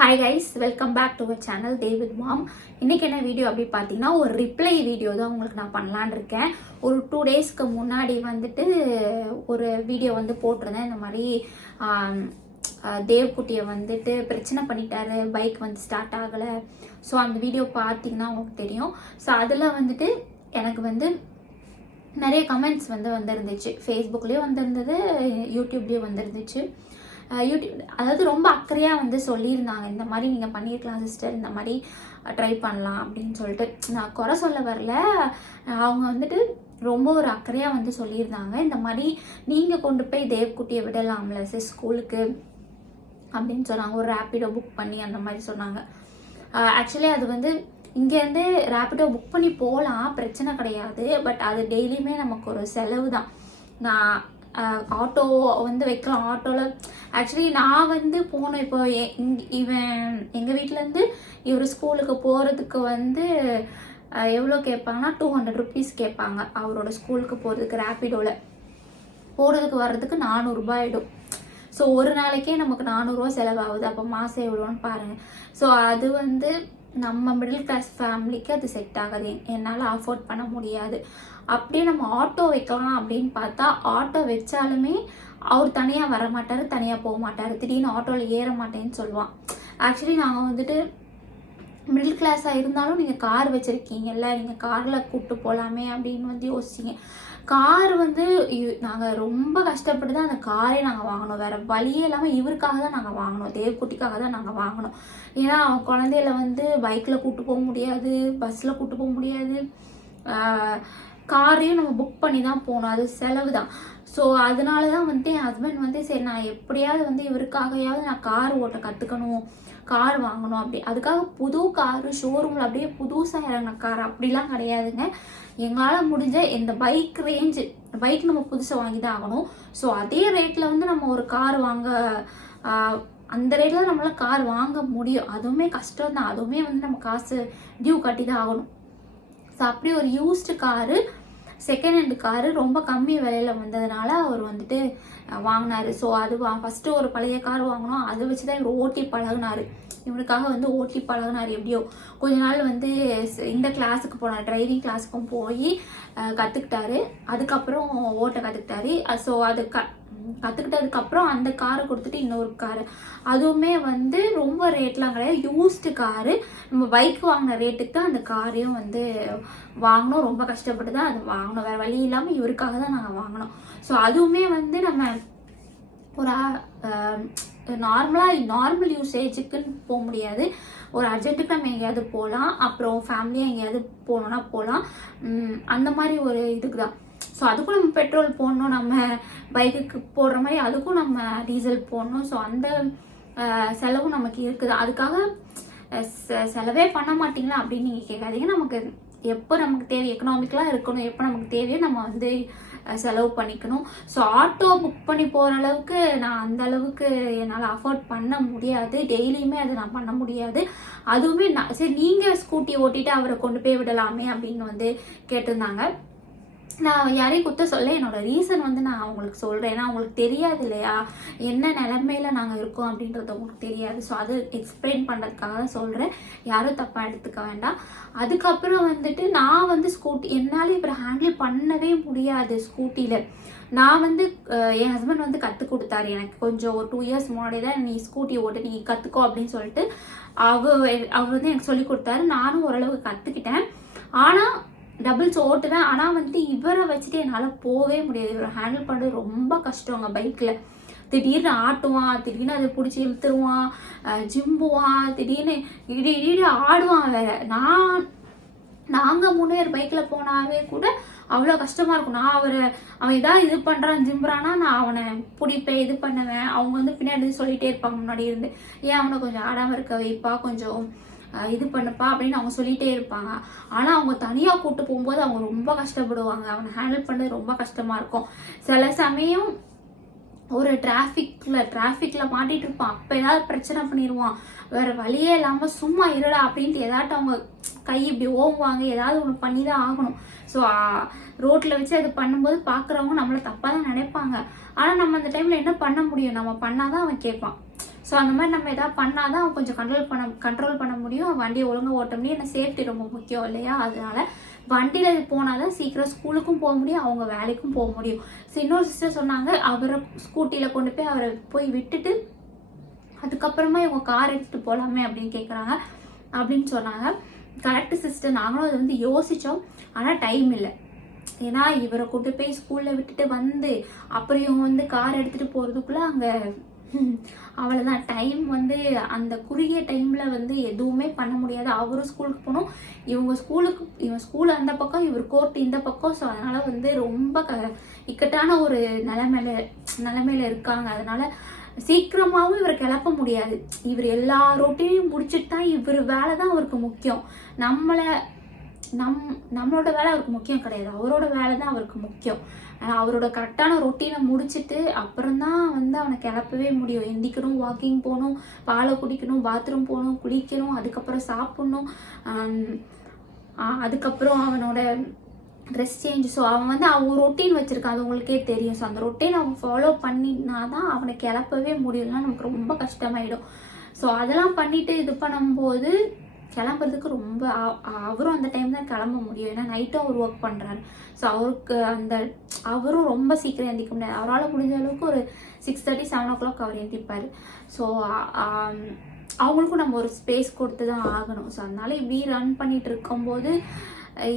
Hi guys, welcome back to our channel David mom. இன்றைக்கி என்ன video அப்படி பார்த்தீங்கன்னா, ஒரு ரிப்ளை வீடியோ தான் உங்களுக்கு நான் பண்ணலான்னு இருக்கேன். ஒரு 2 டேஸ்க்கு முன்னாடி வந்துட்டு ஒரு வீடியோ வந்து போட்டிருந்தேன். இந்த மாதிரி தேவ்குட்டியை வந்துட்டு பிரச்சனை பண்ணிட்டாரு, பைக் வந்து ஸ்டார்ட் ஆகலை. ஸோ அந்த வீடியோ பார்த்தீங்கன்னா உங்களுக்கு தெரியும். ஸோ அதில் வந்துட்டு எனக்கு வந்து நிறைய கமெண்ட்ஸ் வந்து வந்துருந்துச்சு. ஃபேஸ்புக்லேயும் வந்துருந்தது, யூடியூப்லேயும் வந்துருந்துச்சு. யூடியூப் அதாவது ரொம்ப அக்கறையாக வந்து சொல்லியிருந்தாங்க, இந்த மாதிரி நீங்கள் பண்ணியிருக்கலாம் சிஸ்டர், இந்த மாதிரி ட்ரை பண்ணலாம் அப்படின்னு சொல்லிட்டு. நான் குறை சொல்ல வரல, அவங்க வந்துட்டு ரொம்ப ஒரு அக்கறையாக வந்து சொல்லியிருந்தாங்க. இந்த மாதிரி நீங்கள் கொண்டு போய் தேவ்குட்டியை விடலாம்ல சிஸ் ஸ்கூலுக்கு அப்படின்னு சொன்னாங்க. ஒரு ரேப்பிடோ புக் பண்ணி அந்த மாதிரி சொன்னாங்க. ஆக்சுவலி அது வந்து இங்கேருந்து ரேப்பிடோ புக் பண்ணி போகலாம், பிரச்சனை கிடையாது. பட் அது டெய்லியுமே நமக்கு ஒரு செலவு தான். நான் ஆட்டோ வந்து வைக்கலாம். ஆட்டோவில் ஆக்சுவலி நான் வந்து போனேன். இப்போ இவன் எங்கள் வீட்டிலேருந்து இவர் ஸ்கூலுக்கு போகிறதுக்கு வந்து எவ்வளோ கேட்பாங்கன்னா 200 rupees கேட்பாங்க. அவரோட ஸ்கூலுக்கு போகிறதுக்கு ரேப்பிடோவில் போகிறதுக்கு வர்றதுக்கு 400 ரூபாய் ஆகிடும். ஸோ ஒரு நாளைக்கே நமக்கு 400 ரூபா செலவாகுது. அப்போ மாதம் எவ்வளோன்னு பாருங்கள். ஸோ அது வந்து நம்ம மிடில் கிளாஸ் ஃபேமிலிக்கு அது செட் ஆகாது, என்னால் அஃபோர்ட் பண்ண முடியாது. அப்படியே நம்ம ஆட்டோ வைக்கலாம் அப்படின்னு பார்த்தா, ஆட்டோ வச்சாலுமே அவர் தனியாக வர மாட்டார், தனியாக போக மாட்டார், திடீர்னு ஆட்டோவில் ஏற மாட்டேன்னு சொல்லுவான். ஆக்சுவலி நாங்கள் வந்துட்டு மிடில் கிளாஸாக இருந்தாலும் நீங்கள் கார் வச்சுருக்கீங்கல்ல, நீங்கள் காரில் கூப்பிட்டு போகலாமே அப்படின்னு வந்து யோசிச்சிங்க. கார் வந்து நாங்கள் ரொம்ப கஷ்டப்பட்டு தான் அந்த காரே நாங்கள் வாங்கினோம். வேறு வழியே இல்லாமல் இவருக்காக தான் நாங்கள் வாங்கினோம், தேவ்குட்டிக்காக தான் நாங்கள் வாங்கினோம். ஏன்னா அவன் குழந்தையில வந்து பைக்கில் கூப்பிட்டு போக முடியாது, பஸ்ஸில் கூப்பிட்டு போக முடியாது, காரையும் நம்ம புக் பண்ணி தான் போகணும், அது செலவு தான். ஸோ அதனால தான் வந்து என் ஹஸ்பண்ட் வந்து சரி நான் எப்படியாவது வந்து இவருக்காகையாவது நான் கார் ஓட்ட கற்றுக்கணும், கார் வாங்கணும் அப்படி. அதுக்காக புது காரு ஷோரூமில் அப்படியே புதுசாக இறங்கின கார் அப்படிலாம் கிடையாதுங்க. எங்களால் முடிஞ்ச இந்த பைக் ரேஞ்சு, பைக் நம்ம புதுசாக வாங்கி தான் ஆகணும். ஸோ அதே ரேட்டில் வந்து நம்ம ஒரு கார் வாங்க, அந்த ரேட்டில் தான் நம்மளால் கார் வாங்க முடியும். அதுவுமே கஷ்டம் தான், அதுவுமே வந்து நம்ம காசு டியூ கட்டி தான் ஆகணும். ஸோ அப்படி ஒரு used car, second hand car ரொம்ப கம்மி விலையில் வந்ததுனால அவர் வந்துட்டு வாங்கினார். ஸோ அது ஃபஸ்ட்டு ஒரு பழைய கார் வாங்கினோம், அதை வச்சு தான் இவர் ஓட்டி பழகினார். இவனுக்காக வந்து ஓட்டி பழகினார். எப்படியோ கொஞ்ச நாள் வந்து இந்த கிளாஸுக்கு போனார், டிரைவிங் கிளாஸுக்கும் போய் கற்றுக்கிட்டாரு. அதுக்கப்புறம் ஓட்ட கற்றுக்கிட்டாரு. ஸோ அது கற்றுக்கிட்டதுக்கப்புறம் அந்த காரை கொடுத்துட்டு இன்னொரு காரு, அதுவுமே வந்து ரொம்ப ரேட்லாம் கிடையாது, யூஸ்டு காரு. நம்ம பைக் வாங்கின ரேட்டுக்கு தான் அந்த காரையும் வந்து வாங்கினோம். ரொம்ப கஷ்டப்பட்டு தான் அது வாங்கினோம், வேறு வழி இல்லாமல் இவருக்காக தான் நாங்கள் வாங்கினோம். ஸோ அதுவுமே வந்து நம்ம ஒரு நார்மல் யூசேஜுக்குன்னு போக முடியாது, ஒரு அர்ஜென்ட்டுக்கு நம்ம எங்கேயாவது போகலாம், அப்புறம் ஃபேமிலியாக எங்கேயாவது போகணுன்னா போகலாம், அந்த மாதிரி ஒரு இதுக்கு தான். ஸோ அதுக்கும் நம்ம பெட்ரோல் போடணும், நம்ம பைக்குக்கு போடுற மாதிரி அதுக்கும் நம்ம டீசல் போடணும். ஸோ அந்த செலவும் நமக்கு இருக்குது. அதுக்காக செலவே பண்ண மாட்டிங்களா அப்படின்னு நீங்கள் கேட்காதீங்க. நமக்கு எப்போ நமக்கு தேவை, எக்கனாமிக்கலாக இருக்கணும், எப்போ நமக்கு தேவையோ நம்ம வந்து செலவு பண்ணிக்கணும். ஸோ ஆட்டோ புக் பண்ணி போகிற அளவுக்கு நான் அந்த அளவுக்கு என்னால் அஃபோர்ட் பண்ண முடியாது, டெய்லியுமே அதை நான் பண்ண முடியாது. அதுவுமே சரி நீங்கள் ஸ்கூட்டி ஓட்டிட்டு அவரை கொண்டு போய் விடலாமே அப்படின்னு வந்து கேட்டிருந்தாங்க. நான் யாரையும் குத்த சொல்ல, என்னோட ரீசன் வந்து நான் அவங்களுக்கு சொல்கிறேன். ஏன்னா அவங்களுக்கு தெரியாது இல்லையா என்ன நிலைமையில நாங்கள் இருக்கோம் அப்படின்றது அவங்களுக்கு தெரியாது. ஸோ அது எக்ஸ்பிளைன் பண்ணுறதுக்காக தான் சொல்கிறேன், யாரும் தப்பாக எடுத்துக்க வேண்டாம். அதுக்கப்புறம் வந்துட்டு நான் வந்து ஸ்கூட்டி என்னால் இப்போ ஹேண்டில் பண்ணவே முடியாது ஸ்கூட்டியில். நான் வந்து என் ஹஸ்பண்ட் வந்து கற்றுக் கொடுத்தாரு எனக்கு, கொஞ்சம் ஒரு 2 years முன்னாடி தான் நீ ஸ்கூட்டி ஓட்டு, நீ கற்றுக்கோ அப்படின்னு சொல்லிட்டு அவர் வந்து எனக்கு சொல்லி கொடுத்தாரு. நானும் ஓரளவுக்கு கற்றுக்கிட்டேன். ஆனால் டபுள்ஸ் ஓட்டுவேன். ஆனால் வந்துட்டு இவரை வச்சுட்டு என்னால் போகவே முடியாது. இவரை ஹேண்டில் பண்ணுறது ரொம்ப கஷ்டங்க. பைக்கில் திடீர்னு ஆட்டுவான், திடீர்னு அதை பிடிச்சி இழுத்துருவான், ஜிம்புவான், திடீர்னு இடி ஆடுவான் வேற. நாங்கள் 3 பேர் பைக்கில் போனாவே கூட அவ்வளோ கஷ்டமாக இருக்கும். நான் அவன் இதான் இது பண்ணுறான், ஜிம்புறானா, நான் அவனை பிடிப்பேன், இது பண்ணுவேன். அவங்க வந்து பின்னாடி சொல்லிகிட்டே இருப்பாங்க முன்னாடி இருந்து, ஏன் அவனை கொஞ்சம் ஆடாமல் இருக்க வைப்பா, கொஞ்சம் இது பண்ணுப்பா அப்படின்னு அவங்க சொல்லிகிட்டே இருப்பாங்க. ஆனால் அவங்க தனியாக கூப்பிட்டு போகும்போது அவங்க ரொம்ப கஷ்டப்படுவாங்க. அவனை ஹேண்டில் பண்ணுறது ரொம்ப கஷ்டமாக இருக்கும். சில சமயம் ஒரு டிராஃபிக்கில் மாட்டிகிட்டு இருப்பான், அப்போ ஏதாவது பிரச்சனை பண்ணிடுவான், வேறு வழியே இல்லாமல் சும்மா இருடா அப்படின்ட்டு ஏதாட்டும் அவங்க கை இப்படி ஓங்குவாங்க, ஏதாவது ஒன்று பண்ணி தான் ஆகணும். ஸோ ரோட்டில் வச்சு அது பண்ணும்போது பார்க்குறவங்க நம்மளை தப்பாக தான் நினைப்பாங்க. ஆனால் நம்ம அந்த டைமில் என்ன பண்ண முடியும், நம்ம பண்ணாதான் அவன் கேட்பான். ஸோ அந்த மாதிரி நம்ம எதாவது பண்ணாதான் அவன் கொஞ்சம் கண்ட்ரோல் பண்ண முடியும், வண்டியை ஒழுங்காக ஓட்ட முடியும். ஏன்னா சேஃப்டி ரொம்ப முக்கியம் இல்லையா? அதனால வண்டியில் போனால் தான் சீக்கிரம் ஸ்கூலுக்கும் போக முடியும், அவங்க வேலைக்கும் போக முடியும். ஸோ இன்னொரு சிஸ்டர் சொன்னாங்க, அவரை ஸ்கூட்டியில் கொண்டு போய் அவரை போய் விட்டுட்டு அதுக்கப்புறமா இவங்க கார் எடுத்துகிட்டு போகலாமே அப்படின்னு கேட்குறாங்க அப்படின்னு சொன்னாங்க. கரெக்டு சிஸ்டர், நாங்களும் அதை வந்து யோசித்தோம். ஆனால் டைம் இல்லை. ஏன்னா இவரை கூட்டு போய் ஸ்கூலில் விட்டுட்டு வந்து அப்புறம் இவங்க வந்து கார் எடுத்துகிட்டு போகிறதுக்குள்ளே அங்கே அவ்வளோதான். டைம் வந்து அந்த குறுகிய டைமில் வந்து எதுவுமே பண்ண முடியாது. அவரும் ஸ்கூலுக்கு போகணும், இவன் ஸ்கூல் அந்த பக்கம், இவர் கோர்ட் இந்த பக்கம். ஸோ அதனால் வந்து ரொம்ப இக்கட்டான ஒரு நிலைமையில இருக்காங்க. அதனால் சீக்கிரமாகவும் இவரை கிளப்ப முடியாது. இவர் எல்லா ரொட்டீனையும் முடிச்சுட்டு தான் இவர் வேலை தான் அவருக்கு முக்கியம். நம்மளோட வேலை அவருக்கு முக்கியம் கிடையாது, அவரோட வேலை தான் அவருக்கு முக்கியம். அவரோட கரெக்டான ரொட்டீனை முடிச்சுட்டு அப்புறம்தான் வந்து அவனை கிளப்பவே முடியும். எந்திக்கணும், வாக்கிங் போகணும், பாலை குடிக்கணும், பாத்ரூம் போகணும், குளிக்கணும், அதுக்கப்புறம் சாப்பிட்ணும், அதுக்கப்புறம் அவனோட ட்ரெஸ் சேஞ்ச். ஸோ அவன் வந்து அவன் ரொட்டீன் வச்சுருக்கான், அது உங்களுக்கே தெரியும். ஸோ அந்த ரொட்டீன் அவன் ஃபாலோ பண்ணினா தான் அவனை கிளப்பவே முடியும்னா நமக்கு ரொம்ப கஷ்டமாயிடும். ஸோ அதெல்லாம் பண்ணிட்டு இது பண்ணும்போது கிளம்புறதுக்கு ரொம்ப அவரும் அந்த டைம் தான் கிளம்ப முடியும். ஏன்னா நைட்டும் அவர் ஒர்க் பண்ணுறாரு. ஸோ அவரும் ரொம்ப சீக்கிரம் எந்திக்க முடியாது. அவரால் முடிஞ்ச அளவுக்கு ஒரு 6:30 7 o'clock அவர் எந்திப்பார். ஸோ அவங்களுக்கும் நம்ம ஒரு ஸ்பேஸ் கொடுத்து தான் ஆகணும். ஸோ அதனால இப்படி ரன் பண்ணிட்டு இருக்கும்போது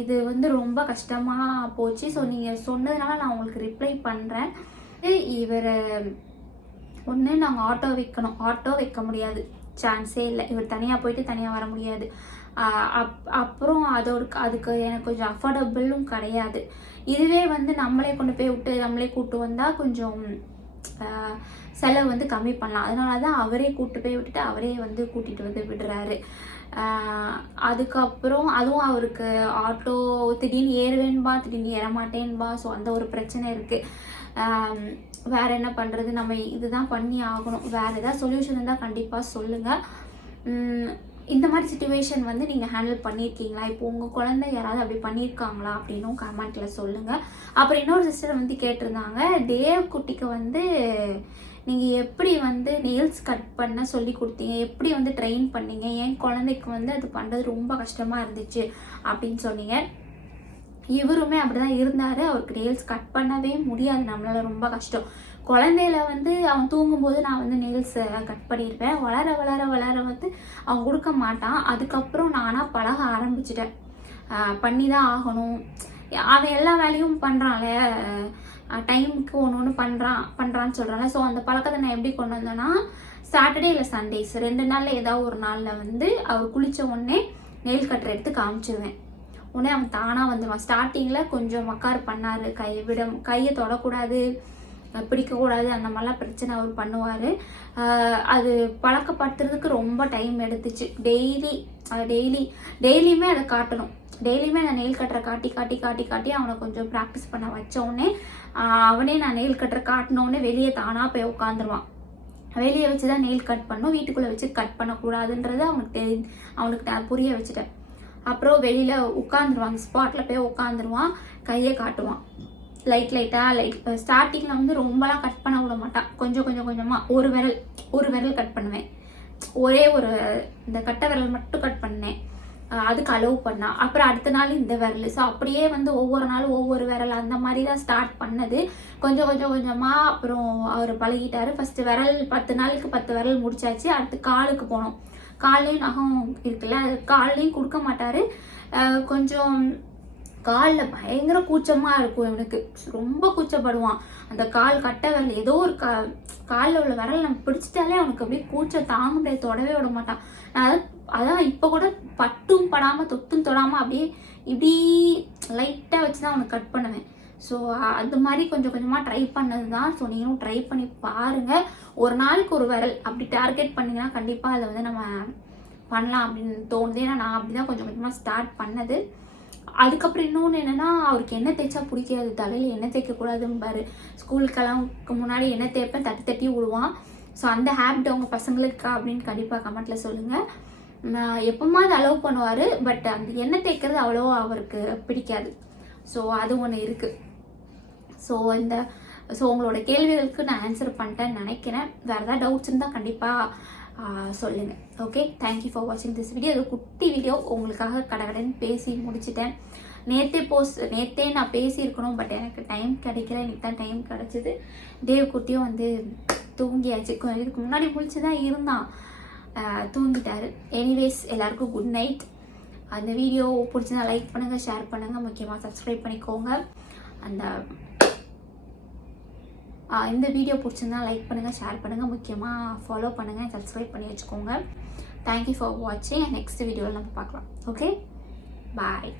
இது வந்து ரொம்ப கஷ்டமாக போச்சு. ஸோ நீங்கள் சொன்னதுனால நான் உங்களுக்கு ரிப்ளை பண்ணுறேன். இவர் ஒன்று நாங்கள் ஆட்டோ வைக்க முடியாது, சான்ஸே இல்லை. இவர் தனியாக போயிட்டு தனியாக வர முடியாது. அப்புறம் அதுக்கு எனக்கு கொஞ்சம் அஃபோர்டபுளும் கிடையாது. இதுவே வந்து நம்மளே கொண்டு போய் விட்டு நம்மளே கூப்பிட்டு வந்தால் கொஞ்சம் செலவு வந்து கம்மி பண்ணலாம். அதனால தான் அவரே கூப்பிட்டு போய் விட்டுட்டு அவரே வந்து கூட்டிகிட்டு வந்து விடுறாரு. அதுக்கப்புறம் அதுவும் அவருக்கு ஆட்டோ திடீர்னு ஏறுவேன்பா, திடீர்னு ஏறமாட்டேன்பா. ஸோ அந்த ஒரு பிரச்சனை இருக்குது. வேறு என்ன பண்ணுறது, நம்ம இதுதான் பண்ணி ஆகணும். வேறு ஏதாவது சொல்யூஷன் இருந்தால் கண்டிப்பாக சொல்லுங்கள். இந்த மாதிரி சுச்சுவேஷன் வந்து நீங்கள் ஹேண்டில் பண்ணியிருக்கீங்களா? இப்போ உங்கள் குழந்தை யாராவது அப்படி பண்ணியிருக்காங்களா அப்படின்னும் கமெண்ட்டில் சொல்லுங்கள். அப்புறம் இன்னொரு சிஸ்டர் வந்து கேட்டிருந்தாங்க, தேவ் குட்டிக்கு வந்து நீங்கள் எப்படி வந்து நெயில்ஸ் கட் பண்ண சொல்லி கொடுத்தீங்க, எப்படி வந்து ட்ரெயின் பண்ணீங்க, என் குழந்தைக்கு வந்து அது பண்ணுறது ரொம்ப கஷ்டமாக இருந்துச்சு அப்படின்னு சொன்னீங்க. இவருமே அப்படிதான் இருந்தார். அவருக்கு நெயில்ஸ் கட் பண்ணவே முடியாது, நம்மளால ரொம்ப கஷ்டம். குழந்தையில வந்து அவன் தூங்கும்போது நான் வந்து நெயில்ஸ் கட் பண்ணியிருப்பேன். வளர வளர வளர வந்து அவன் கொடுக்க மாட்டான். அதுக்கப்புறம் நானாக பழக ஆரம்பிச்சிட்டேன். பண்ணி தான் ஆகணும். அவன் எல்லா வேலையும் பண்ணுறான்ல, டைமுக்கு ஒன்று பண்ணுறான்னு சொல்கிறான்ல. ஸோ அந்த பழக்கத்தை நான் எப்படி கொண்டு வந்தேன்னா, சாட்டர்டே இல்லை சண்டேஸ் 2 நாளில் ஏதாவது ஒரு நாளில் வந்து அவர் குளித்த உடனே நெயில் கட்டரை எடுத்து காமிச்சிருவேன். உடனே அவன் தானாக வந்துடுவான். ஸ்டார்டிங்கில் கொஞ்சம் மக்கார் பண்ணார், கையை தொடக்கூடாது, பிடிக்கக்கூடாது, அந்த மாதிரிலாம் பிரச்சனை அவர் பண்ணுவார். அது பழக்கப்படுத்துறதுக்கு ரொம்ப டைம் எடுத்துச்சு. டெய்லியுமே அதை காட்டணும். டெய்லியுமே நான் நெயில் கட்டரை காட்டி அவனை கொஞ்சம் ப்ராக்டிஸ் பண்ண வச்சோடனே அவனே நான் நெயில் கட்டரை காட்டினோடனே வெளியே தானாக போய் உட்காந்துருவான். வெளியே வச்சு தான் நெயில் கட் பண்ணணும், வீட்டுக்குள்ளே வச்சு கட் பண்ணக்கூடாதுன்றது அவனுக்கு நான் புரிய வச்சுட்டேன். அப்புறம் வெளியில் உட்காந்துருவான், ஸ்பாட்டில் போய் உட்காந்துருவான், கையை காட்டுவான். லைட்டாக ஸ்டார்டிங்கில் வந்து ரொம்பலாம் கட் பண்ண விட மாட்டான். கொஞ்சமாக ஒரு விரல் கட் பண்ணுவேன். ஒரே ஒரு இந்த கட்டை விரல் மட்டும் கட் பண்ணேன், அதுக்கு அலோவ் பண்ணான். அப்புறம் அடுத்த நாள் இந்த விரல். ஸோ அப்படியே வந்து ஒவ்வொரு நாளும் ஒவ்வொரு விரல் அந்த மாதிரி தான் ஸ்டார்ட் பண்ணது. கொஞ்சமாக அப்புறம் அவர் பழகிட்டாரு. ஃபஸ்ட்டு விரல் 10 நாளுக்கு 10 விரல் முடிச்சாச்சு. அடுத்து காலுக்கு போனோம். கால்லையும் நகம் இருக்குல்ல, கால்லையும் கொடுக்க மாட்டார். கொஞ்சம் காலில் பயங்கர கூச்சமாக இருக்கும் இவனுக்கு, ரொம்ப கூச்சப்படுவான். அந்த கட்டை விரல் ஏதோ ஒரு காலில் உள்ள விரல் நம்ம பிடிச்சிட்டாலே அவனுக்கு அப்படியே கூச்சம் தாங்க முடியாது, தொடவே விட மாட்டான். நான் அதான் இப்போ கூட பட்டும் படாமல் தொட்டும் தொடாமல் அப்படியே இப்படி லைட்டாக வச்சு தான் அவனுக்கு கட் பண்ணுவேன். ஸோ அது மாதிரி கொஞ்சமாக ட்ரை பண்ணது தான். ஸோ நீங்களும் ட்ரை பண்ணி பாருங்கள். ஒரு நாளைக்கு ஒரு விரல் அப்படி டார்கெட் பண்ணிங்கன்னா கண்டிப்பாக அதை வந்து நம்ம பண்ணலாம் அப்படின்னு தோணுது. ஏன்னா நான் அப்படி தான் கொஞ்சமாக ஸ்டார்ட் பண்ணது. அதுக்கப்புறம் இன்னொன்று என்னென்னா, அவருக்கு எண்ணெய் தேய்ச்சா பிடிக்காது, தலையில் எண்ணெய் தேய்க்கக்கூடாதுன்னு ஸ்கூலுக்கெல்லாம் முன்னாடி எண்ணெய் தேய்ப்பேன், தட்டி விடுவான். ஸோ அந்த ஹேபிட் அவங்க பசங்களுக்கு அப்படின்னு கண்டிப்பாக கமெண்ட்டில் சொல்லுங்கள். நான் எப்போமா அதை அலோவ் பண்ணுவார், பட் அந்த எண்ணெய் தேய்க்கிறது அவ்வளோ அவருக்கு பிடிக்காது. ஸோ அது ஒன்று இருக்குது. ஸோ இந்த ஸோ உங்களோட கேள்விகளுக்கு நான் ஆன்சர் பண்ணிட்டேன்னு நினைக்கிறேன். வேறு ஏதாவது டவுட்ஸ் இருந்தால் கண்டிப்பாக சொல்லுங்கள். ஓகே, தேங்க்யூ ஃபார் வாட்சிங் திஸ் வீடியோ. அது குட்டி வீடியோ உங்களுக்காக கடகடன்னு பேசி முடிச்சிட்டேன். நேற்றே நான் பேசியிருக்கணும், பட் எனக்கு டைம் கிடைக்கல. எனக்கு தான் டைம் கிடச்சிது. தேவக்குட்டியும் வந்து தூங்கியாச்சு. இதுக்கு முன்னாடி முழிச்சு தான் இருந்தான், தூங்கிட்டாரு. எனிவேஸ், எல்லாருக்கும் குட் நைட். அந்த வீடியோ பிடிச்சதா லைக் பண்ணுங்கள், ஷேர் பண்ணுங்கள், முக்கியமாக சப்ஸ்கிரைப் பண்ணிக்கோங்க. இந்த வீடியோ பிடிச்சிருந்தா லைக் பண்ணுங்கள், ஷேர் பண்ணுங்கள், முக்கியமாக ஃபாலோ பண்ணுங்கள், சப்ஸ்கிரைப் பண்ணி வச்சுக்கோங்க. தேங்க்யூ ஃபார் வாட்சிங். நெக்ஸ்ட் வீடியோவில் நம்ம பார்க்கலாம். ஓகே, பாய்.